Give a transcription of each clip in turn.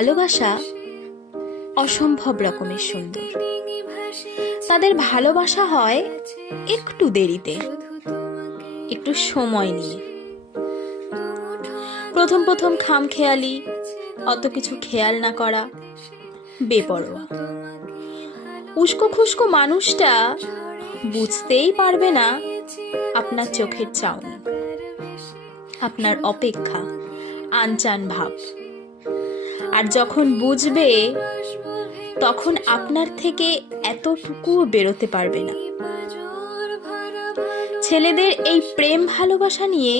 ভালোবাসা অসম্ভব রকমের সুন্দর। তাদের ভালোবাসা হয় একটু দেরিতে, একটু সময় নিয়ে। প্রথম প্রথম খামখেয়ালি, অত কিছু খেয়াল না করা, বেপরোয়া। উস্কো খুস্কো মানুষটা বুঝতেই পারবে না আপনার চোখের চাউনি, আপনার অপেক্ষা, আনচান ভাব। আর যখন বুঝবে তখন আপনার থেকে এতটুকুও বেরোতে পারবে না। ছেলেদের এই প্রেম ভালোবাসা নিয়ে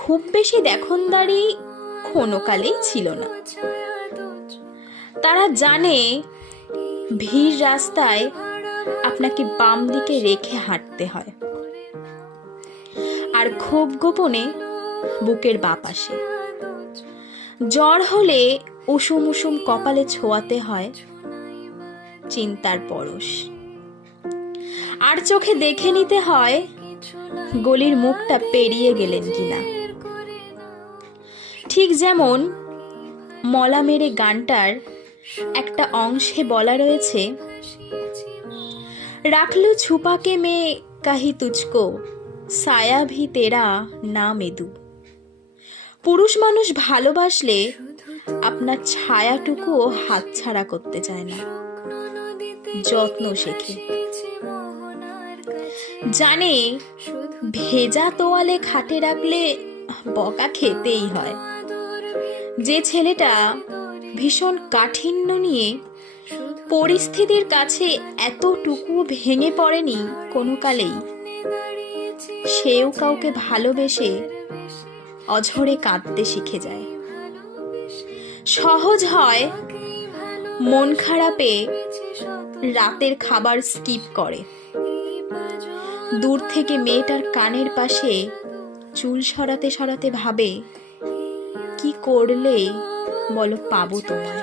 খুব বেশি দেখনদারি কোনো কালেই ছিল না। তারা জানে ভিড় রাস্তায় আপনাকে বাম দিকে রেখে হাঁটতে হয়, আর খুব গোপনে বুকের বাপাশে। জ্বর হলে উষুম উষুম কপালে ছোঁয়াতে হয় চিন্তার পরশ, আর চোখে দেখে নিতে হয় গলির মুখটা পেরিয়ে গেলেন কিনা। ঠিক যেমন মলা মেরে গানটার একটা অংশে বলা রয়েছে, রাখলু ছুপাকে মে কাহি তুচকো, সায়া ভি তেরা না মেদু। পুরুষ মানুষ ভালোবাসলে আপনার ছায়াটুকুও হাতছাড়া করতে চায় না, যত্ন শেখে। জানে ভেজা তোয়ালে খাটে রাখলে বকা খেতেই হয়। যে ছেলেটা ভীষণ কাঠিন্য নিয়ে পরিস্থিতির কাছে এতটুকু ভেঙে পড়েনি কোনো কালেই, সেও কাউকে ভালোবেসে অঝরে কাঁদতে শিখে যায়। সহজ হয় মন খারাপে রাতের খাবার স্কিপ করে, দূর থেকে মেয়েটার কানের পাশে চুল সরাতে সরাতে ভাবে, কি করলে বলো পাবো তোমায়।